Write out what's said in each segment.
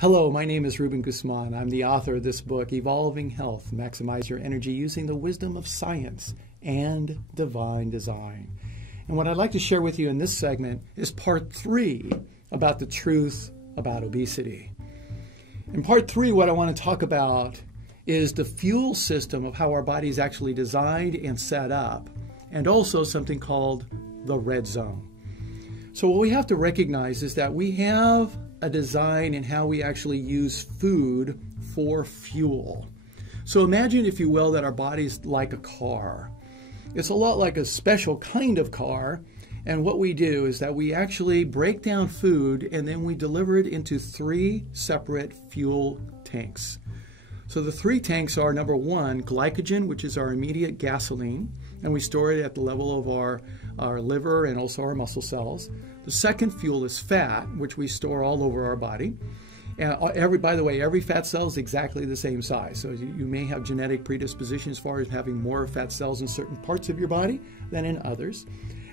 Hello, my name is Ruben Guzman. I'm the author of this book, Evolving Health, Maximize Your Energy Using the Wisdom of Science and Divine Design. And what I'd like to share with you in this segment is part 3 about the truth about obesity. In part 3, what I want to talk about is the fuel system of how our body is actually designed and set up, and also something called the red zone. So what we have to recognize is that we have a design in how we actually use food for fuel. So imagine, if you will, that our body's like a car. It's a lot like a special kind of car, and what we do is that we actually break down food and then we deliver it into 3 separate fuel tanks. So the 3 tanks are, number 1, glycogen, which is our immediate gasoline, and we store it at the level of our liver and also our muscle cells. The second fuel is fat, which we store all over our body. And by the way, every fat cell is exactly the same size. So you may have genetic predisposition as far as having more fat cells in certain parts of your body than in others.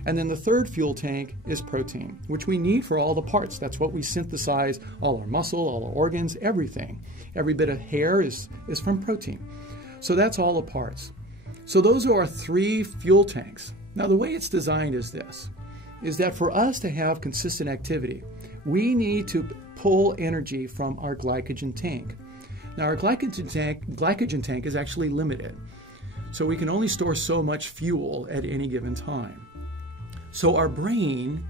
And then the third fuel tank is protein, which we need for all the parts. That's what we synthesize, all our muscle, all our organs, everything. Every bit of hair is from protein. So that's all the parts. So those are our 3 fuel tanks. Now the way it's designed is this, is that for us to have consistent activity, we need to pull energy from our glycogen tank. Now our glycogen tank is actually limited. So we can only store so much fuel at any given time. So our brain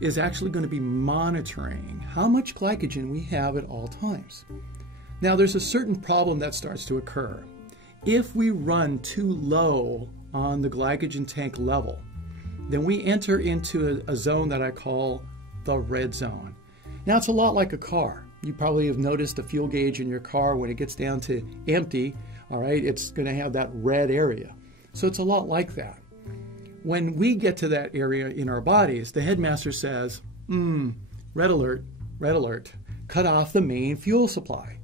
is actually going to be monitoring how much glycogen we have at all times. Now there's a certain problem that starts to occur. If we run too low on the glycogen tank level, then we enter into a zone that I call the red zone. Now it's a lot like a car. You probably have noticed a fuel gauge in your car when it gets down to empty, all right, it's going to have that red area. So it's a lot like that. When we get to that area in our bodies, the headmaster says, red alert, cut off the main fuel supply.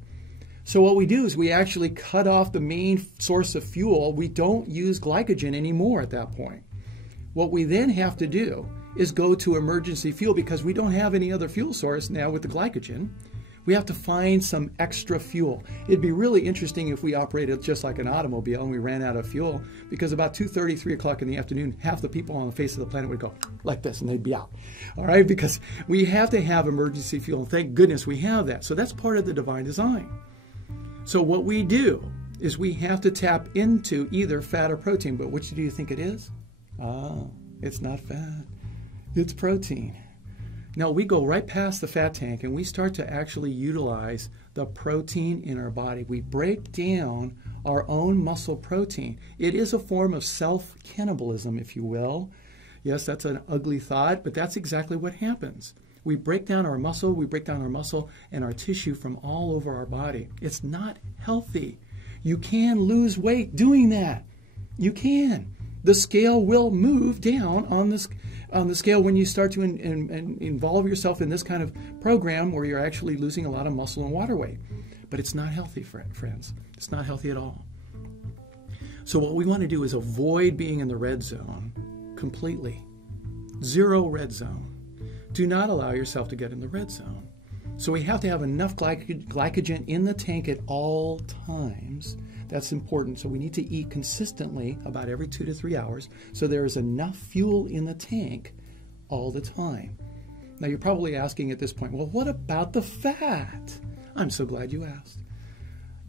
So what we do is we actually cut off the main source of fuel. We don't use glycogen anymore at that point. What we then have to do is go to emergency fuel because we don't have any other fuel source now with the glycogen. We have to find some extra fuel. It'd be really interesting if we operated just like an automobile and we ran out of fuel, because about 2:30, 3 o'clock in the afternoon, half the people on the face of the planet would go like this and they'd be out. All right, because we have to have emergency fuel. And thank goodness we have that. So that's part of the divine design. So what we do is we have to tap into either fat or protein, but which do you think it is? It's not fat, it's protein. Now we go right past the fat tank and we start to actually utilize the protein in our body. We break down our own muscle protein. It is a form of self-cannibalism, if you will. Yes, that's an ugly thought, but that's exactly what happens. We break down our muscle, and our tissue from all over our body. It's not healthy. You can lose weight doing that. You can. The scale will move down on the scale when you start to involve yourself in this kind of program where you're actually losing a lot of muscle and water weight. But it's not healthy, friends. It's not healthy at all. So what we want to do is avoid being in the red zone completely. 0 red zone. Do not allow yourself to get in the red zone. So we have to have enough glycogen in the tank at all times. That's important. So we need to eat consistently about every 2 to 3 hours so there is enough fuel in the tank all the time. Now you're probably asking at this point, well, what about the fat? I'm so glad you asked.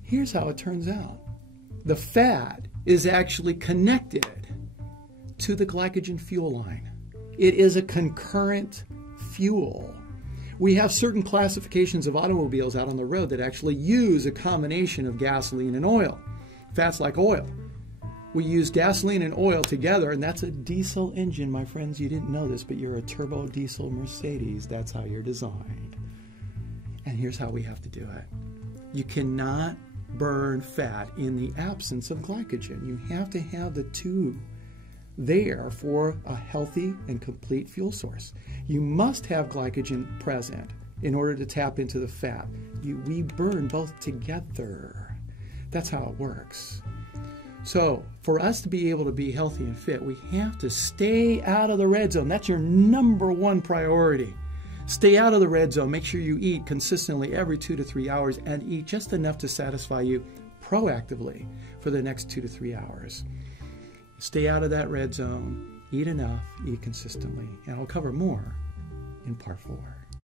Here's how it turns out. The fat is actually connected to the glycogen fuel line. It is a concurrent fuel. We have certain classifications of automobiles out on the road that actually use a combination of gasoline and oil. Fat's like oil. We use gasoline and oil together, and that's a diesel engine, my friends. You didn't know this, but you're a turbo diesel Mercedes. That's how you're designed. And here's how we have to do it. You cannot burn fat in the absence of glycogen. You have to have the two there for a healthy and complete fuel source. You must have glycogen present in order to tap into the fat. We burn both together. That's how it works. So for us to be able to be healthy and fit, we have to stay out of the red zone. That's your number one priority. Stay out of the red zone. Make sure you eat consistently every 2 to 3 hours and eat just enough to satisfy you proactively for the next 2 to 3 hours. Stay out of that red zone. Eat enough. Eat consistently. And I'll cover more in part 4.